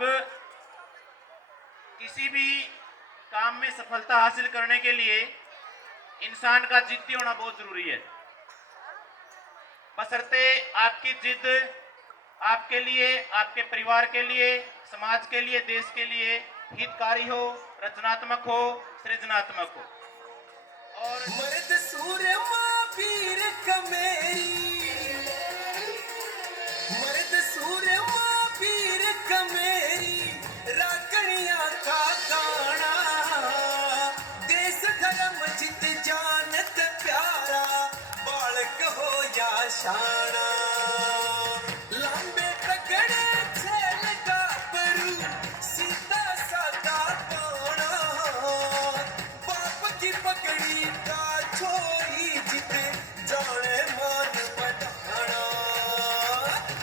अब किसी भी काम में सफलता हासिल करने के लिए इंसान का जिद्दी होना बहुत जरूरी है। बशर्ते आपकी जिद आपके लिए, आपके परिवार के लिए, समाज के लिए, देश के लिए हितकारी हो, रचनात्मक हो, सृजनात्मक हो। और मर्द सूर्य पीर कमेरी, मर्द सूर्य पीर कमेरी, राकड़िया का गाना, देश धर्म जित जानत प्यारा, बालक हो या शाना, लंबे तगड़े छेल का परू, सीधा सादा पाना, बाप की पकड़ी का छोरी जिते जाने मान बढ़ाना,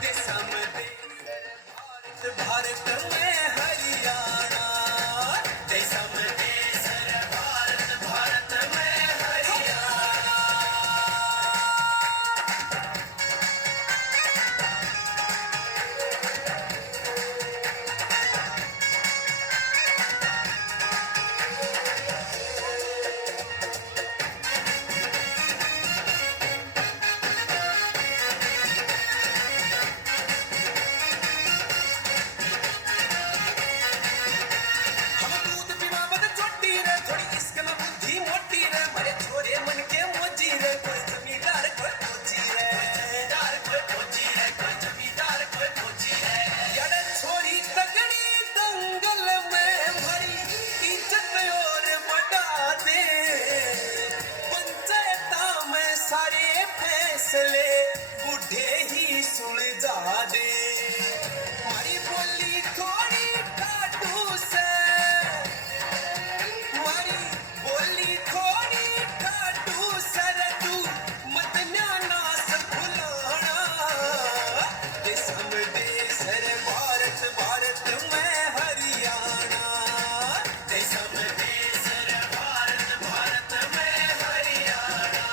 देशम देश भारत में हरियाणा, देशम देश भारत में हरियाणा। हम दूध पीवा बद छोटी रे, थोड़ी इश्क में बुद्धि मोटी रे, मरे छोरे मन के मोजी रे, कोई जमींदार कोई फौजी रे, जमींदार कोई फौजी रे, कोई जमींदार कोई फौजी रे, यार छोरी तगड़ी दंगल में भरी इज्जत और बढ़ा दे, पंचायता में सारे फैसले बूढ़े ही सुलझा दे, हमारी बोली थोड़ी काटू से, हमारी बोली थोड़ी काटू सर, तू मत नास भुलाना, देशम देश रे भारत भारत में हरियाणा, देशम देश रे भारत में हरियाणा।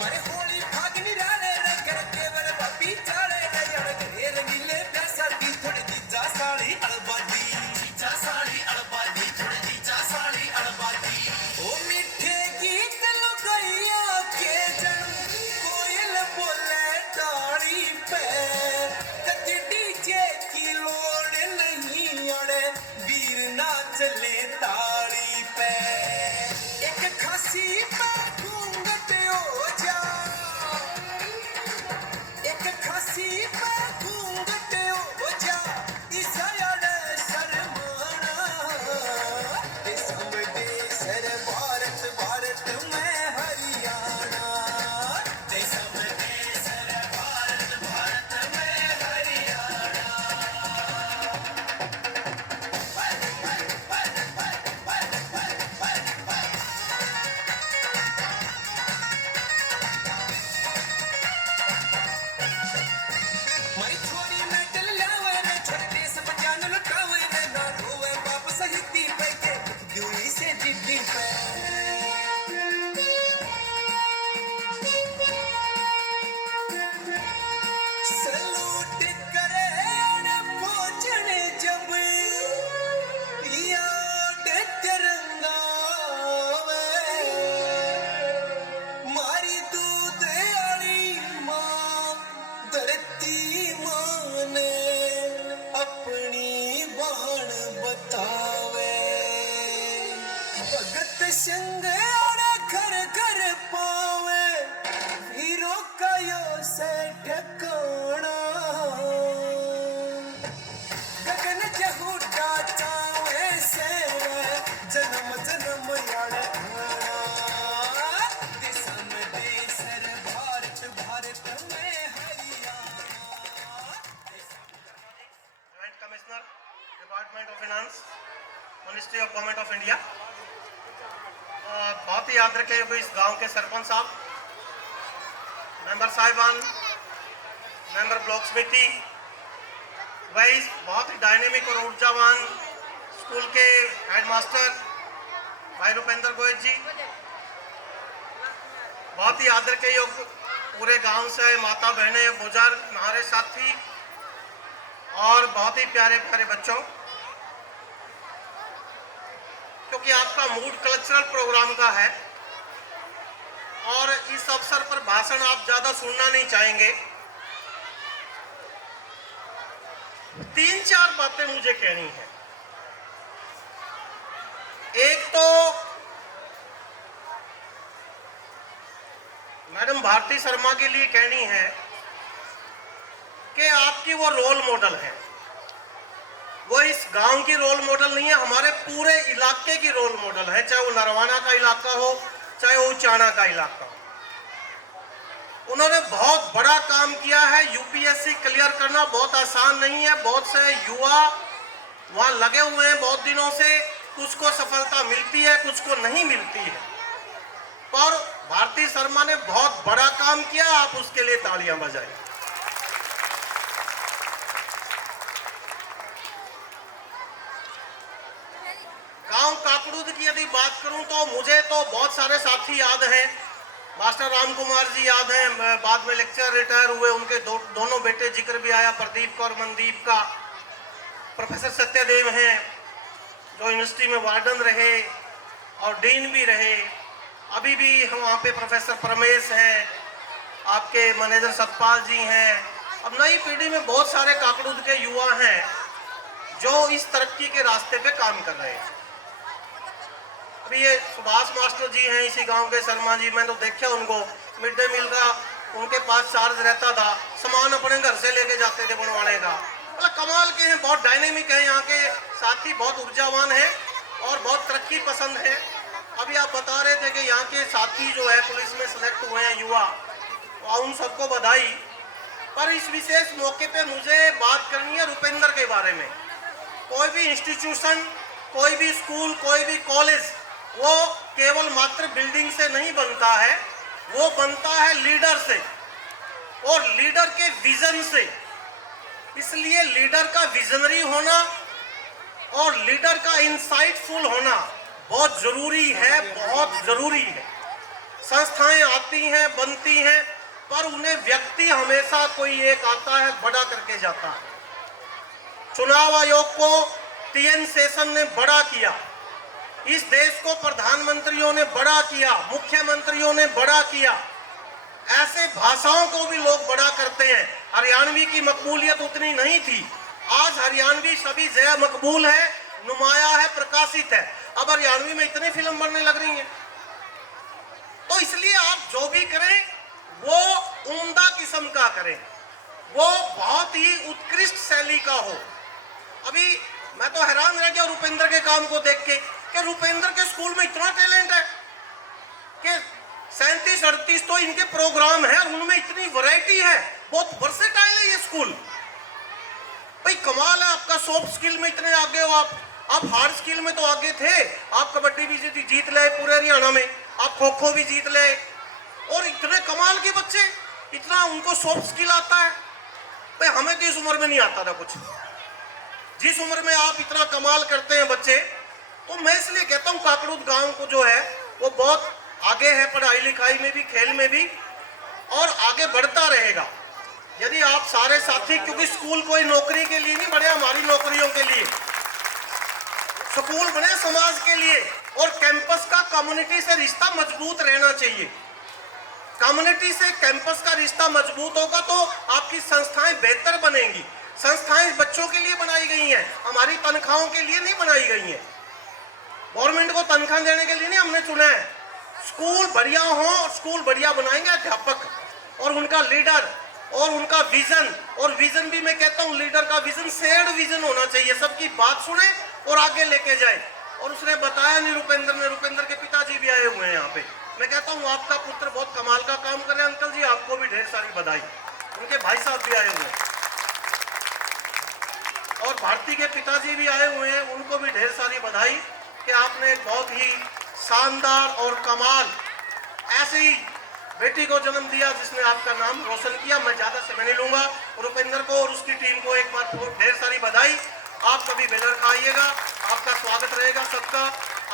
मारे होली फागनी राणे रे, कर केवल बापी चाळे रे, यार घरे रंगीले प्यासाटी, थोड़ी जीजा साड़ी अड़बादी, जीजा साड़ी अड़बादी, थोड़ी जीजा साड़ी अड़बादी, ओ मीठे गीत लुगाइया के जन, कोयल बोले डाली पे, कति डीजे की लोड़ नहीं अड़े, वीर नाच ले ताली पे, एक खासी पे घूंघट हो जा, एक खासी पे घूंघट हो जा, इसा यार शर्माना, देशम देश रे भारत भारत में हरियाणा, देशम देश रे भारत में हरियाणा। मारी छोरी मेडल लावे रे, छोरे देश बचान लुटावे रे, ना रोवे बाप शहीदी पे के, दूरी से जिद्दी पे, सलूट करे अड़ पहुंचने जब, याद तिरंगा वे, मारी दूध आली माँ, धरती माँ ने अपनी बहन बतावे, भगत सिंह और घर घर पावे, हीरो का यो से ठिकाना, गगन जहूटा चावे से, जन्म जन्म यार खाना, देशम देश रे भारत भारत में Haryana. Joint commissioner department of finance, ministry of government of India, बहुत ही याद रखे हुए इस गांव के सरपंच साहब, मेंबर साहिबान, मेंबर ब्लॉक समिति, वह इस बहुत ही डायनेमिक और ऊर्जावान स्कूल के हेडमास्टर भाई रुपेंद्र गोयल जी, बहुत ही आदर के योग्य पूरे गांव से माता बहनें, बुजुर्ग, हमारे साथी और बहुत ही प्यारे प्यारे बच्चों, क्योंकि आपका मूड कल्चरल प्रोग्राम का है और इस अवसर पर भाषण आप ज्यादा सुनना नहीं चाहेंगे। 3-4 बातें मुझे कहनी है। एक तो मैडम भारती शर्मा के लिए कहनी है कि आपकी वो रोल मॉडल है। वो इस गांव की रोल मॉडल नहीं है, हमारे पूरे इलाके की रोल मॉडल है, चाहे वो नरवाना का इलाका हो, चाहे वो उचाना का इलाका हो। उन्होंने बहुत बड़ा काम किया है। यूपीएससी क्लियर करना बहुत आसान नहीं है। बहुत से युवा वहां लगे हुए हैं बहुत दिनों से, कुछ को सफलता मिलती है, कुछ को नहीं मिलती है, पर भारती शर्मा ने बहुत बड़ा काम किया। आप उसके लिए तालियां बजाएं। गांव काकड़ूद की यदि बात करूं तो मुझे तो बहुत सारे साथी याद हैं। मास्टर राम कुमार जी याद हैं, बाद में लेक्चर रिटायर हुए, उनके दोनों बेटे जिक्र भी आया, प्रदीप का और मनदीप का। प्रोफेसर सत्यदेव हैं जो यूनिवर्सिटी में वार्डन रहे और डीन भी रहे। अभी भी हम वहाँ पे प्रोफेसर परमेश हैं, आपके मैनेजर सतपाल जी हैं। अब नई पीढ़ी में बहुत सारे काकड़ूद के युवा हैं जो इस तरक्की के रास्ते पे काम कर रहे हैं। अभी ये सुभाष मास्टर जी हैं इसी गांव के, शर्मा जी, मैं तो देखा उनको मिड डे मील का उनके पास चार्ज रहता था, सामान अपने घर से लेके जाते थे बनवाने का। मतलब कमाल के हैं, बहुत डायनेमिक हैं यहाँ के साथी, बहुत ऊर्जावान हैं और बहुत तरक्की पसंद है। अभी आप बता रहे थे कि यहाँ के साथी जो है पुलिस में सिलेक्ट हुए हैं युवा, उन सबको बधाई। पर इस विशेष मौके पे मुझे बात करनी है रुपेंद्र के बारे में। कोई भी इंस्टीट्यूशन, कोई भी स्कूल, कोई भी कॉलेज, वो केवल मात्र बिल्डिंग से नहीं बनता है, वो बनता है लीडर से और लीडर के विजन से। इसलिए लीडर का विजनरी होना और लीडर का इंसाइटफुल होना बहुत जरूरी है, बहुत जरूरी है। संस्थाएं आती हैं, बनती हैं, पर उन्हें व्यक्ति हमेशा कोई एक आता है, बड़ा करके जाता है। चुनाव आयोग को टीएन शेषन ने बड़ा किया, इस देश को प्रधानमंत्रियों ने बड़ा किया, मुख्यमंत्रियों ने बड़ा किया। ऐसे भाषाओं को भी लोग बड़ा करते हैं। हरियाणवी की मकबूलियत उतनी नहीं थी, आज हरियाणवी सभी जय मकबूल है, नुमाया है, प्रकाशित है। अब हरियाणवी में इतनी फिल्म बनने लग रही है, तो इसलिए आप जो भी करें वो उम्दा किस्म का करें, वो बहुत ही उत्कृष्ट शैली का हो। अभी मैं तो हैरान रह गया रुपेंद्र के काम को देख के कि रुपेंद्र के स्कूल में इतना टैलेंट है कि 37-38 तो इनके प्रोग्राम है, उनमें इतनी वैरायटी है, बहुत वर्सेटाइल है ये स्कूल। भाई कमाल है आपका, सॉफ्ट स्किल में इतने आगे हो आप हार्ड स्किल में तो आगे थे। आप कबड्डी भी जीत ले पूरे हरियाणा में, आप खो खो भी जीत ले, और इतने कमाल के बच्चे, इतना उनको सॉफ्ट स्किल आता है। भाई हमें तो इस उम्र में नहीं आता था कुछ। जिस उम्र में आप इतना कमाल करते हैं बच्चे, तो मैं इसलिए कहता हूँ काकड़ूद गांव को जो है वो बहुत आगे है, पढ़ाई लिखाई में भी, खेल में भी, और आगे बढ़ता रहेगा यदि आप सारे साथी, क्योंकि स्कूल कोई नौकरी के लिए नहीं बने, हमारी नौकरियों के लिए स्कूल बने, समाज के लिए। और कैंपस का कम्युनिटी से रिश्ता मजबूत रहना चाहिए। कम्युनिटी से कैंपस का रिश्ता मजबूत होगा तो आपकी संस्थाएं बेहतर बनेंगी। संस्थाएं बच्चों के लिए बनाई गई हैं, हमारी तनख्वाहों के लिए नहीं बनाई गई हैं। गवर्नमेंट को तनख्वाह देने के लिए नहीं हमने चुना है। स्कूल बढ़िया हो, स्कूल बढ़िया बनाएंगे अध्यापक और उनका लीडर और उनका विजन। और विजन भी मैं कहता हूँ लीडर का विजन शेयर्ड विजन होना चाहिए, सबकी बात सुने और आगे लेके जाए। और उसने बताया नहीं रुपेंद्र ने, रुपेंद्र के पिताजी भी आए हुए हैं यहाँ पे। मैं कहता हूँ आपका पुत्र बहुत कमाल का काम करे अंकल जी, आपको भी ढेर सारी बधाई। उनके भाई साहब भी आए हुए हैं और भारती के पिताजी भी आए हुए हैं, उनको भी ढेर सारी बधाई कि आपने बहुत ही शानदार और कमाल ऐसी बेटी को जन्म दिया जिसने आपका नाम रोशन किया। मैं ज़्यादा समय नहीं लूंगा। रुपेंद्र को और उसकी टीम को एक बार ढेर सारी बधाई। आप कभी बेलर का आइएगा, आपका स्वागत रहेगा सबका।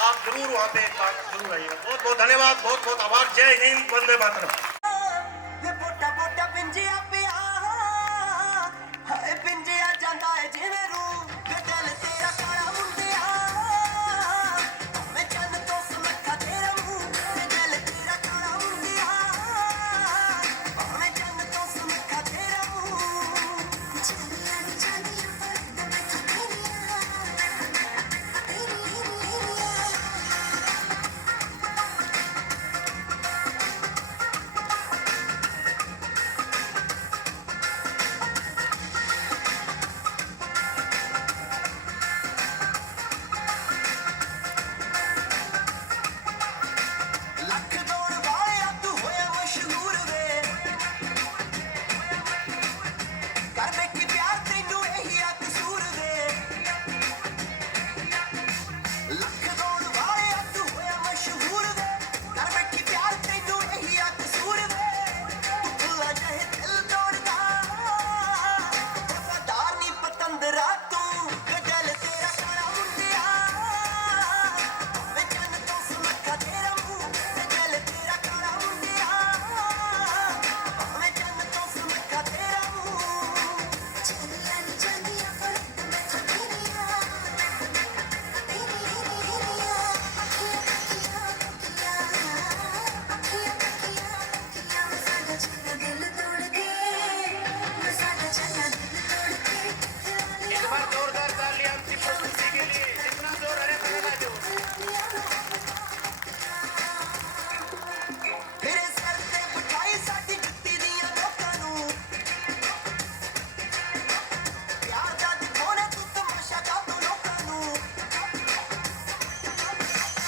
आप जरूर वहाँ पे एक बार जरूर आइएगा। बहुत बहुत धन्यवाद, बहुत बहुत आभार। जय हिंद, वंदे मातरम। ਵੇ ਪੋਟਾ ਪੋਟਾ ਪਿੰਜਿਆ ਪਿਆ ਹਾਏ ਪਿੰਜਿਆ ਜਾਂਦਾ ਏ ਜਿਵੇਂ ਰੂ ਵੇ ਦਿਲ ਤੇਰਾ ਕਾਲਾ ਮੁੰਡਿਆ ਮੈਂ ਚੰਨ ਤੋਂ ਸੁਨੱਖਾ ਤੇਰਾ ਮੂੰਹ ਵੇ ਦਿਲ ਤੇਰਾ ਕਾਲਾ ਮੁੰਡਿਆ ਮੈਂ ਚੰਨ ਤੋਂ ਸੁਨੱਖਾ ਤੇਰਾ ਮੂੰਹ ਚੰਨੀਆਂ ਨੀ ਚੰਨੀਆਂ ਪਰ ਮੈਂ ਚੁੱਕੀਆਂ ਲੱਖ ਦੌੜ ਵਾਲਿਆ ਤੂੰ ਹੋਇਆ ਮਸ਼ਹੂਰ ਵੇ ਕਰ ਬੈਠੀ ਪਿਆਰ ਤੈਨੂੰ ਇਹੀ ਆ ਕਸੂਰ ਵੇ ਲੱਖ ਦੌੜ ਵਾਲਿਆ ਤੂੰ ਹੋਇਆ ਮਸ਼ਹੂਰ ਵੇ ਕਰ ਬੈਠੀ ਪਿਆਰ ਤੈਨੂੰ ਇਹੀ ਆ ਕਸੂਰ ਵੇ ਤੂੰ ਭੁੱਲਾ ਜਾਏ ਦਿਲ ਤੋੜਦਾ ਵਫਾਦਾਰ ਨੀ ਪਤੰਦਰਾ ਤੂੰ ਵੇ ਦਿਲ ਤੇਰਾ ਕਾਲਾ ਮੁੰਡਿਆ ਵੇ ਚੰਨ ਤੋਂ ਸੁਨੱਖਾ ਤੇਰਾ ਮੂੰਹ ਵੇ ਦਿਲ ਤੇਰਾ ਕਾਲਾ ਮੁੰਡਿਆ ਵੇ ਚੰਨ ਤੋਂ ਸੁਨੱਖਾ ਤੇਰਾ ਮੂੰਹ ਚੰਨੀਆਂ ਨੀ ਚੰਨੀਆਂ ਪਰ ਮੈਂ ਚੁੱਕੀਆਂ एक बार जोरदार तालियां उनकी प्रस्तुति के लिए। जितना जोर है लगा दो। ਤੇਰੇ ਸਰ ਤੇ ਬਿਠਾਈ ਸਾਡੀ ਜੁੱਤੀ ਦੀਆਂ ਲੋਕਾਂ ਨੂੰ ਪਿਆਰ ਦਾ ਦਿਖਾਉਣਾ ਤੂੰ ਤਮਾਸ਼ਾ ਕਰ ਤੂੰ ਲੋਕਾਂ ਨੂੰ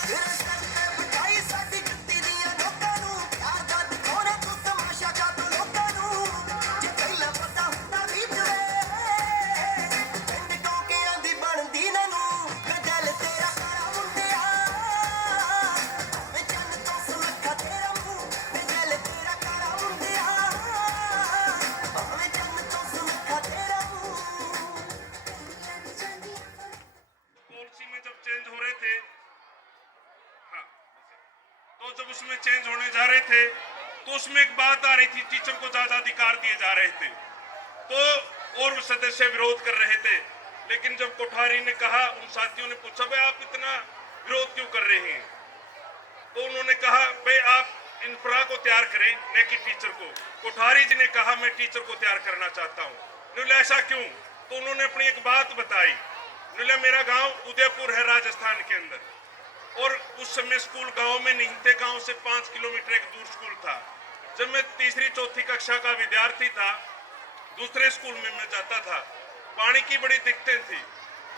ਤੇਰੇ ਸਰ ਤੇ ਬਿਠਾਈ ਸਾਡੀ ਜੁੱਤੀ ਦੀਆਂ ਲੋਕਾਂ ਨੂੰ ਪਿਆਰ ਦਾ ਦਿਖਾਉਣਾ ਤੂੰ ਤਮਾਸ਼ਾ ਕਰ ਤੂੰ ਲੋਕਾਂ ਨੂੰ ਜੇ ਪਹਿਲਾਂ ਪਤਾ ਹੁੰਦਾ ਵੀ ਤੇਰੇ ਪਿੰਡ ਟੋਕਿਆਂ ਦੀ ਬਣਦੀ ਨਾ ਨੂੰ ਵੇ ਦਿਲ ਤੇਰਾ ਕਾਲਾ ਮੁੰਡਿਆ ਵੇ ਚੰਨ ਤੋਂ ਸੁਨੱਖਾ ਤੇਰਾ ਮੂੰਹ ਵੇ ਦਿਲ ਤੇਰਾ ਕਾਲਾ ਮੁੰਡਿਆ ਵੇ ਚੰਨ ਤੋਂ ਸੁਨੱਖਾ ਤੇਰਾ ਮੂੰਹ पॉलिसी में जब चेंज हो रहे थे, हाँ, तो जब उसमें चेंज होने जा रहे थे तो उसमें एक बात आ रही थी, टीचर को ज्यादा अधिकार दिए जा रहे थे, तो और वो सदस्य विरोध कर रहे थे। लेकिन जब कोठारी ने कहा, उन साथियों ने पूछा भाई आप इतना विरोध क्यों कर रहे हैं, तो उन्होंने कहा भाई आप इंफ्रा को तैयार करें न कि टीचर को। कोठारी जी ने कहा मैं टीचर को तैयार करना चाहता हूँ। बोले ऐसा क्यों? तो उन्होंने अपनी एक बात बताई। बोले मेरा गांव उदयपुर है राजस्थान के अंदर, और उस समय स्कूल गांव में नहीं थे, गांव से 5 किलोमीटर एक दूर स्कूल था। जब मैं तीसरी चौथी कक्षा का विद्यार्थी था, दूसरे स्कूल में मैं जाता था, पानी की बड़ी दिक्कतें थी।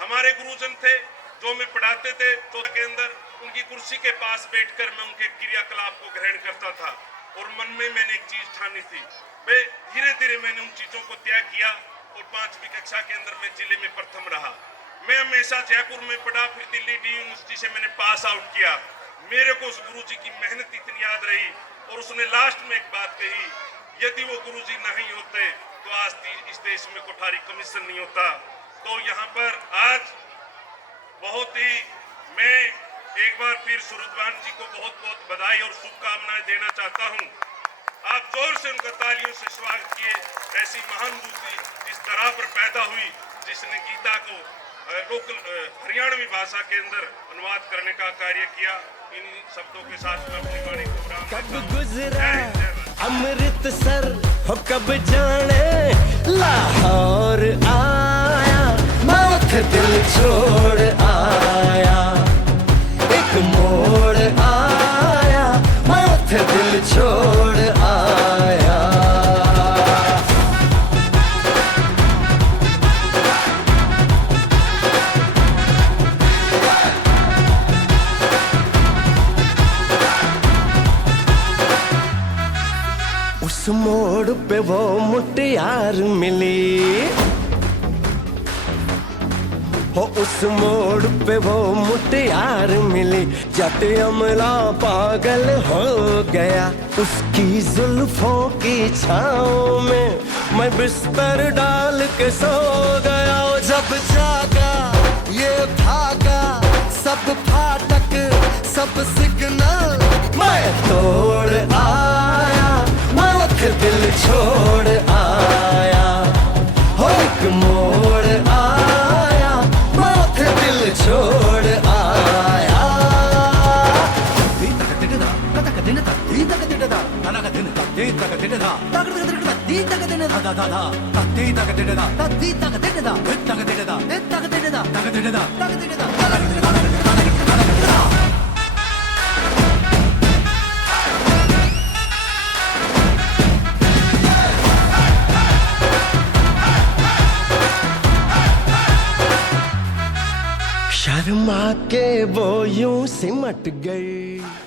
हमारे गुरुजन थे जो हमें पढ़ाते थे, तो के अंदर उनकी कुर्सी के पास बैठकर मैं उनके क्रियाकलाप को ग्रहण करता था, और मन में मैंने एक चीज ठानी थी। मैं धीरे धीरे मैंने उन चीजों को त्याग किया, और 5वीं कक्षा के अंदर मैं जिले में प्रथम रहा। मैं हमेशा जयपुर में पढ़ा, फिर दिल्ली डी यूनिवर्सिटी से मैंने पास आउट किया। मेरे को उस गुरुजी की मेहनत इतनी याद रही, और उसने लास्ट में एक बात कही, यदि वो गुरुजी नहीं होते तो आज इस देश में कोठारी कमीशन नहीं होता। तो यहाँ पर आज बहुत ही मैं एक बार फिर सूरजवान जी को बहुत बहुत बधाई और शुभकामनाएं देना चाहता हूँ। आप जोर से उनका तालियों से स्वागत किए। ऐसी महान मूर्ति इस तरह पर पैदा हुई जिसने गीता को लोकल हरियाणवी भाषा के अंदर अनुवाद करने का कार्य किया। इन शब्दों के साथ मैं अपनी वाणी को विराम देता कब हूं। गुजरा जय हिंद, जय भारत। अमृतसर हो कब जाने लाहौर आया, माथ दिल छोड़ आया, एक मोड़ आया, माथ दिल छोड़ आया। उस मोड़ पे वो मुटियार मिली, हो उस मोड़ पे वो मुटियार मिली, जट अमला पागल हो गया। उसकी जुल्फों की छाँव में मैं बिस्तर डाल के सो गया। जब जागा ये भागा, सब फाटक सब सिग्नल मैं तोड़ आया, मैं दिल छोड़ आया। हो एक मोड़ आया, मैं दिल छोड़ आया। शर्मा के वो यूं सिमट गई।